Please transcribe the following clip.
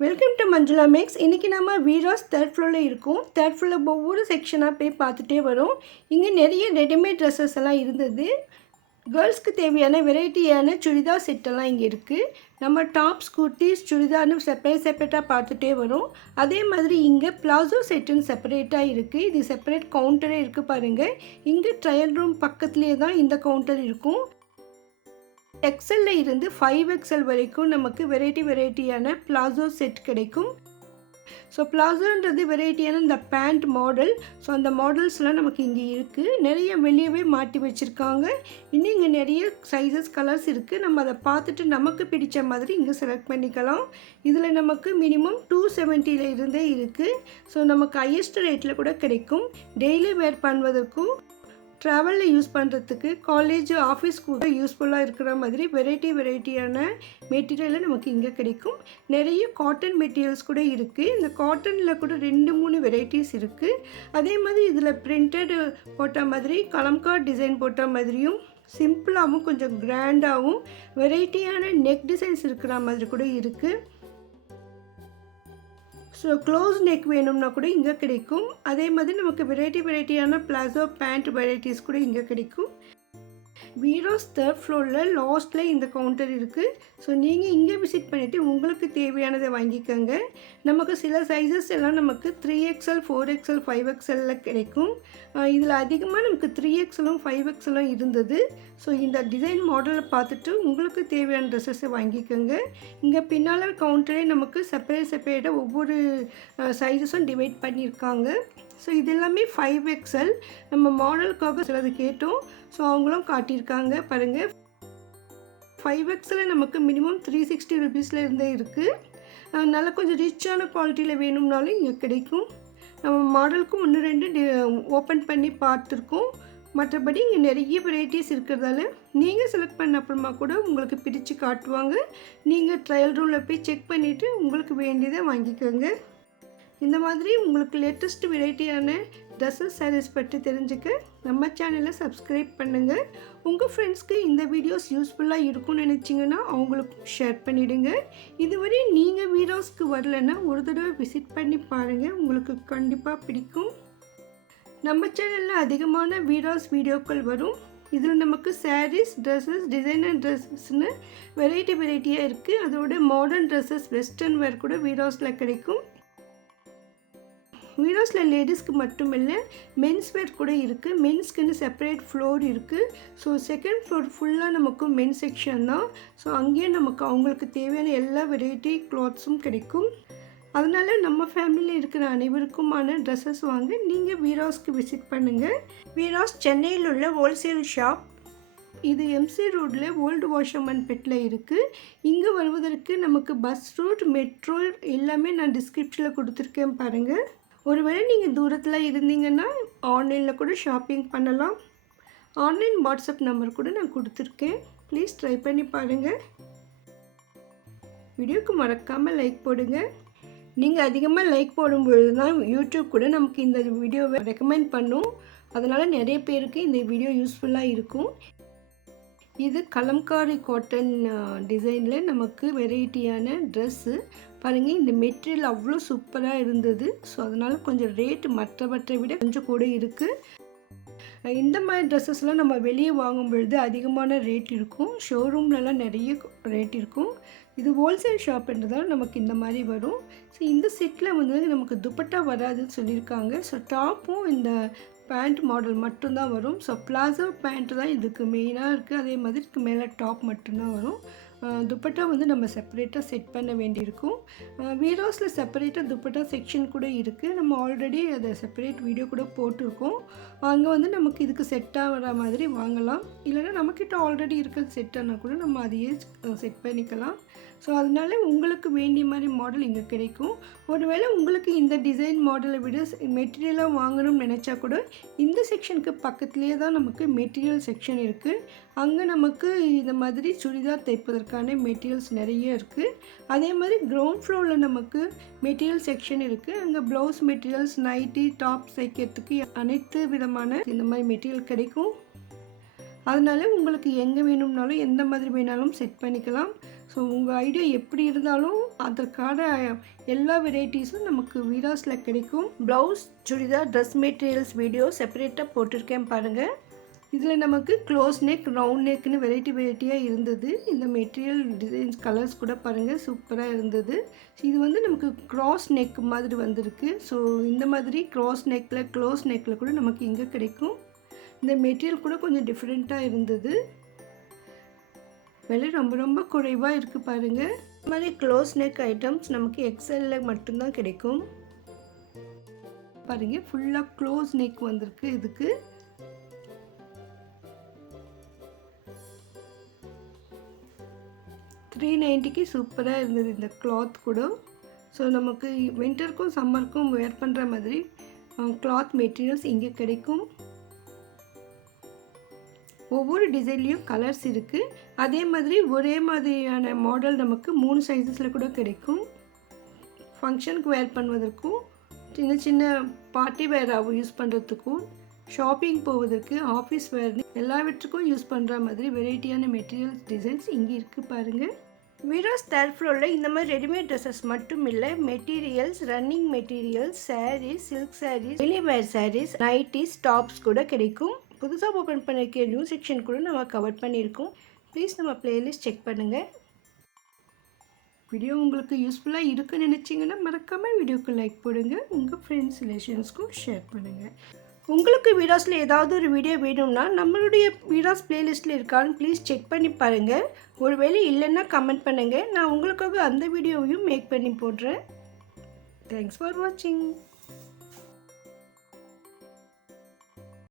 Welcome to Manjula maths. இன்றைக்கி நம்ம Veeras third ஃப்ளோரில் இருக்கோம். தேர்ட் ஃப்ளோரில் ஒவ்வொரு செக்ஷனாக போய் பார்த்துட்டே வரும். இங்கே நிறைய ரெடிமேட் ட்ரெஸ்ஸஸ் எல்லாம் இருந்தது. கேர்ள்ஸ்க்கு தேவையான வெரைட்டியான சுடிதார் செட்டெல்லாம் இங்கே இருக்குது. நம்ம டாப்ஸ், குர்த்திஸ், சுடிதார்னு செப்பரேட்டாக பார்த்துட்டே வரும். அதே மாதிரி இங்கே பிளாசோ செட்டுன்னு செப்பரேட்டாக இருக்குது. இது செப்பரேட் கவுண்டரே இருக்குது பாருங்கள். இங்கே ட்ரையல் ரூம் பக்கத்துலேயே தான் இந்த கவுண்டர் இருக்கும். எக்ஸல்ல இருந்து 5XL வரைக்கும் நமக்கு வெரைட்டியான பிளாசோ செட் கிடைக்கும். ஸோ பிளாசோன்றது வெரைட்டியான இந்த பேண்ட் மாடல். ஸோ அந்த மாடல்ஸ்லாம் நமக்கு இங்கே இருக்குது. நிறைய வெளியவே மாட்டி வச்சுருக்காங்க. இன்னும் இங்கே நிறைய சைஸஸ், கலர்ஸ் இருக்குது. நம்ம அதை பார்த்துட்டு நமக்கு பிடிச்ச மாதிரி இங்கே செலக்ட் பண்ணிக்கலாம். இதில் நமக்கு மினிமம் 270 இருந்தே இருக்குது. ஸோ நமக்கு ஹையஸ்ட் ரேட்டில் கூட கிடைக்கும். டெய்லி வேர் பண்ணுவதற்கும் ட்ராவலில் யூஸ் பண்ணுறதுக்கு, காலேஜ், ஆஃபீஸ் கூட யூஸ்ஃபுல்லாக இருக்கிற மாதிரி வெரைட்டியான மெட்டீரியல் நமக்கு இங்கே கிடைக்கும். நிறைய காட்டன் மெட்டீரியல்ஸ் கூட இருக்குது. இந்த காட்டனில் கூட 2-3 வெரைட்டிஸ் இருக்குது. அதே மாதிரி இதில் பிரிண்டட் போட்ட மாதிரி, கலம்கார்ட் டிசைன் போட்ட மாதிரியும், சிம்பிளாகவும் கொஞ்சம் கிராண்டாகவும் வெரைட்டியான நெக் டிசைன்ஸ் இருக்கிற மாதிரி கூட இருக்குது. ஸோ க்ளோஸ் நெக் வேணும்னா கூட இங்கே கிடைக்கும். அதே மாதிரி நமக்கு வெரைட்டியான பிளாசோ பேண்ட் வெரைட்டிஸ் கூட இங்கே கிடைக்கும். வீராஸ் தேர்ட் ஃப்ளோரில் லாஸ்ட்டில் இந்த கவுண்டர் இருக்குது. ஸோ நீங்கள் இங்கே விசிட் பண்ணிவிட்டு உங்களுக்கு தேவையானதை வாங்கிக்கோங்க. நமக்கு சில சைஸஸ் எல்லாம் நமக்கு 3XL, 4XL, 5XL கிடைக்கும். இதில் அதிகமாக நமக்கு 3XLம் 5XLம் இருந்தது. ஸோ இந்த டிசைன் மாடலை பார்த்துட்டு உங்களுக்கு தேவையான ட்ரெஸ்ஸஸை வாங்கிக்கோங்க. இங்கே பின்னால் கவுண்டரே நமக்கு செப்பரேட்டாக ஒவ்வொரு சைஸஸும் டிவைட் பண்ணியிருக்காங்க. ஸோ இது எல்லாமே 5XL. நம்ம மாடலுக்காக சிலது கேட்டோம். ஸோ அவங்களும் காட்டியிருக்காங்க பாருங்கள். 5XL நமக்கு மினிமம் 360 ருபீஸில் இருந்தே இருக்குது. நல்லா கொஞ்சம் ரிச்சான குவாலிட்டியில் வேணும்னாலும் இங்கே கிடைக்கும். நம்ம மாடலுக்கும் 1-2 ஓப்பன் பண்ணி பார்த்துருக்கோம். மற்றபடி இங்கே நிறைய வெரைட்டிஸ் இருக்கிறதால நீங்கள் செலக்ட் பண்ண அப்புறமா கூட உங்களுக்கு பிரித்து காட்டுவாங்க. நீங்கள் ட்ரையல் ரூமில் போய் செக் பண்ணிவிட்டு உங்களுக்கு வேண்டியதை வாங்கிக்கோங்க. இந்த மாதிரி உங்களுக்கு லேட்டஸ்ட் வெரைட்டியான ட்ரெஸ்ஸஸ், சாரீஸ் பற்றி தெரிஞ்சுக்க நம்ம சேனலை சப்ஸ்கிரைப் பண்ணுங்கள். உங்கள் ஃப்ரெண்ட்ஸ்க்கு இந்த வீடியோஸ் யூஸ்ஃபுல்லாக இருக்கும்னு நினச்சிங்கன்னா அவங்களுக்கும் ஷேர் பண்ணிவிடுங்க. இதுவரை நீங்கள் வீடியோஸ்க்கு வரலைன்னா ஒரு தடவை விசிட் பண்ணி பாருங்கள். உங்களுக்கு கண்டிப்பாக பிடிக்கும். நம்ம சேனலில் அதிகமான வீடியோக்கள் வரும். இதில் நமக்கு சாரீஸ், ட்ரெஸ்ஸஸ், டிசைனர் ட்ரெஸ்ஸஸ்னு வெரைட்டியாக இருக்குது. அதோட மாடர்ன் ட்ரெஸ்ஸஸ், வெஸ்டர்ன் வேர் கூட வீடியோஸில் கிடைக்கும். வீடியோஸில் லேடிஸ்க்கு மட்டும் இல்லை, மென்ஸ் வேர் கூட இருக்குது. மென்ஸ்க்குன்னு செப்பரேட் ஃப்ளோர் இருக்குது. ஸோ செகண்ட் ஃப்ளோர் ஃபுல்லாக நமக்கு மென்ஸ் செக்ஷன் தான். ஸோ அங்கேயே நமக்கு அவங்களுக்கு தேவையான எல்லா வெரைட்டி க்ளாத்ஸும் கிடைக்கும். அதனால் நம்ம ஃபேமிலியில் இருக்கிற அனைவருக்குமான ட்ரெஸ்ஸஸ் வாங்க நீங்கள் வீராஸ்க்கு விசிட் பண்ணுங்கள். வீராஸ் சென்னையில் உள்ள ஹோல்சேல் ஷாப். இது MC ரோடில் ஓல்டு வாஷர்மன் பெட்டில் இருக்குது. இங்கே வருவதற்கு நமக்கு பஸ் ரூட், மெட்ரோ எல்லாமே நான் டிஸ்கிரிப்ஷனில் கொடுத்துருக்கேன் பாருங்கள். ஒருவேளை நீங்கள் தூரத்தில் இருந்தீங்கன்னா ஆன்லைனில் கூட ஷாப்பிங் பண்ணலாம். ஆன்லைன் வாட்ஸ்அப் நம்பர் கூட நான் கொடுத்துருக்கேன். ப்ளீஸ் ட்ரை பண்ணி பாருங்கள். வீடியோக்கு மறக்காமல் லைக் போடுங்க. நீங்கள் அதிகமாக லைக் போடும்பொழுது தான் யூடியூப் கூட நமக்கு இந்த வீடியோவை ரெக்கமெண்ட் பண்ணும். அதனால் நிறைய பேருக்கு இந்த வீடியோ யூஸ்ஃபுல்லாக இருக்கும். இது கலம்காரி காட்டன் டிசைனில் நமக்கு வெரைட்டியான ட்ரெஸ்ஸு பாருங்கள். இந்த மெட்டீரியல் அவ்வளோ சூப்பராக இருந்தது. ஸோ அதனால் கொஞ்சம் ரேட்டு மற்றவற்றை விட கொஞ்சம் கூட இருக்குது. இந்த மாதிரி ட்ரெஸ்ஸஸ்லாம் நம்ம வெளியே வாங்கும் பொழுது அதிகமான ரேட் இருக்கும். ஷோரூம்லலாம் நிறைய ரேட் இருக்கும். இது ஹோல்சேல் ஷாப்ன்றதால் நமக்கு இந்த மாதிரி வரும். ஸோ இந்த செட்டில் வந்து நமக்கு துப்பட்டா வராதுன்னு சொல்லியிருக்காங்க. ஸோ டாப்பும் இந்த பேண்ட் மாடல் மட்டும்தான் வரும். ஸோ பிளாசோ பேண்ட் தான் இதுக்கு மெயினாக இருக்குது. அதே மாதிரி இதுக்கு மேலே டாப் மட்டும்தான் வரும். துப்பட்டா வந்து நம்ம செப்பரேட்டாக செட் பண்ண வேண்டியிருக்கும். வீராஸில் செப்பரேட்டாக துப்பட்டா செக்ஷன் கூட இருக்குது. நம்ம ஆல்ரெடி அதை செப்பரேட் வீடியோ கூட போட்டிருக்கோம். அங்கே வந்து நமக்கு இதுக்கு செட்டாக வர மாதிரி வாங்கலாம். இல்லைன்னா நம்மக்கிட்ட ஆல்ரெடி இருக்கிற செட்டானால் கூட நம்ம அதையே செட் பண்ணிக்கலாம். ஸோ அதனால உங்களுக்கு வேண்டிய மாதிரி மாடல் இங்கே கிடைக்கும். ஒருவேளை உங்களுக்கு இந்த டிசைன் மாடலை விட மெட்டீரியலாக வாங்கணும்னு நினச்சா கூட இந்த செக்ஷனுக்கு பக்கத்துலேயே தான் நமக்கு மெட்டீரியல் செக்ஷன் இருக்குது. அங்கே நமக்கு இந்த மாதிரி சுடிதார் தைப்பதற்கான மெட்டீரியல்ஸ் நிறைய இருக்குது. அதே மாதிரி கிரவுண்ட் ஃப்ளோரில் நமக்கு மெட்டீரியல் செக்ஷன் இருக்குது. அங்கே ப்ளவுஸ் மெட்டீரியல்ஸ், நைட்டி, டாப் தைக்கிறதுக்கு அனைத்து விதமான இந்த மாதிரி மெட்டீரியல் கிடைக்கும். அதனால உங்களுக்கு எங்கே வேணும்னாலும் எந்த மாதிரி வேணாலும் செட் பண்ணிக்கலாம். ஸோ உங்கள் ஐடியா எப்படி இருந்தாலும் அதற்கான எல்லா வெரைட்டிஸும் நமக்கு வீராஸில் கிடைக்கும். Blouse, churidar, dress materials video செப்பரேட்டாக போட்டிருக்கேன் பாருங்கள். இதில் நமக்கு க்ளோஸ் நெக், ரவுண்ட் நெக்னு வெரைட்டியாக இருந்தது. இந்த மெட்டீரியல் டிசைன்ஸ் கலர்ஸ் கூட பாருங்கள் சூப்பராக இருந்தது. இது வந்து நமக்கு க்ராஸ் நெக் மாதிரி வந்திருக்கு. ஸோ இந்த மாதிரி க்ராஸ் நெக்கில், க்ளோஸ் நெக்கில் கூட நமக்கு இங்கே கிடைக்கும். இந்த மெட்டீரியல் கூட கொஞ்சம் டிஃப்ரெண்ட்டாக இருந்தது. விலை ரொம்ப ரொம்ப குறைவாக இருக்குது பாருங்கள். இந்த மாதிரி க்ளோஸ் நெக் ஐட்டம்ஸ் நமக்கு எக்ஸலில் மட்டும்தான் கிடைக்கும். பாருங்கள் ஃபுல்லாக க்ளோஸ் நெக் வந்திருக்கு. இதுக்கு $390க்கு சூப்பராக இருந்தது இந்த கிளாத் கூட. ஸோ நமக்கு வின்டருக்கும் சம்மருக்கும் வேர் பண்ணுற மாதிரி கிளாத் மெட்டீரியல்ஸ் இங்கே கிடைக்கும். ஒவ்வொரு டிசைன்லேயும் கலர்ஸ் இருக்குது. அதே மாதிரி ஒரே மாதிரியான மாடல் நமக்கு 3 சைஸஸில் கூட கிடைக்கும். ஃபங்க்ஷனுக்கு வேர் பண்ணுவதற்கும், சின்ன சின்ன பார்ட்டி வேராகவும் யூஸ் பண்ணுறதுக்கும், ஷாப்பிங் போவதற்கு, ஆஃபீஸ் வேர் எல்லாவற்றுக்கும் யூஸ் பண்ணுற மாதிரி வெரைட்டியான மெட்டீரியல்ஸ் டிசைன்ஸ் இங்கே இருக்குது பாருங்கள். வீராஸ் தேர்ட் ஃப்ளோரில் இந்த மாதிரி ரெடிமேட் ட்ரெஸ்ஸஸ் மட்டும் இல்லை, materials, running materials, saris, silk saris, daily wear saris, nighties, tops கூட கிடைக்கும். புதுசாக ஓப்பன் பண்ணியிருக்க நியூ செக்ஷன் கூட நம்ம கவர் பண்ணியிருக்கோம். ப்ளீஸ் நம்ம பிளேலிஸ்ட் செக் பண்ணுங்கள். வீடியோ உங்களுக்கு யூஸ்ஃபுல்லாக இருக்குன்னு நினச்சிங்கன்னா மறக்காமல் வீடியோக்கு லைக் போடுங்க. உங்கள் ஃப்ரெண்ட்ஸ், ரிலேஷன்ஸ்க்கும் ஷேர் பண்ணுங்கள். உங்களுக்கு வீராஸில் ஏதாவது ஒரு வீடியோ வேணும்னா நம்மளுடைய வீராஸ் பிளேலிஸ்ட்டில் இருக்கான்னு ப்ளீஸ் செக் பண்ணி பாருங்கள். ஒருவேளை இல்லைன்னா கமெண்ட் பண்ணுங்கள். நான் உங்களுக்காக அந்த வீடியோவையும் மேக் பண்ணி போடுறேன். தேங்க்ஸ் ஃபார் வாட்சிங்.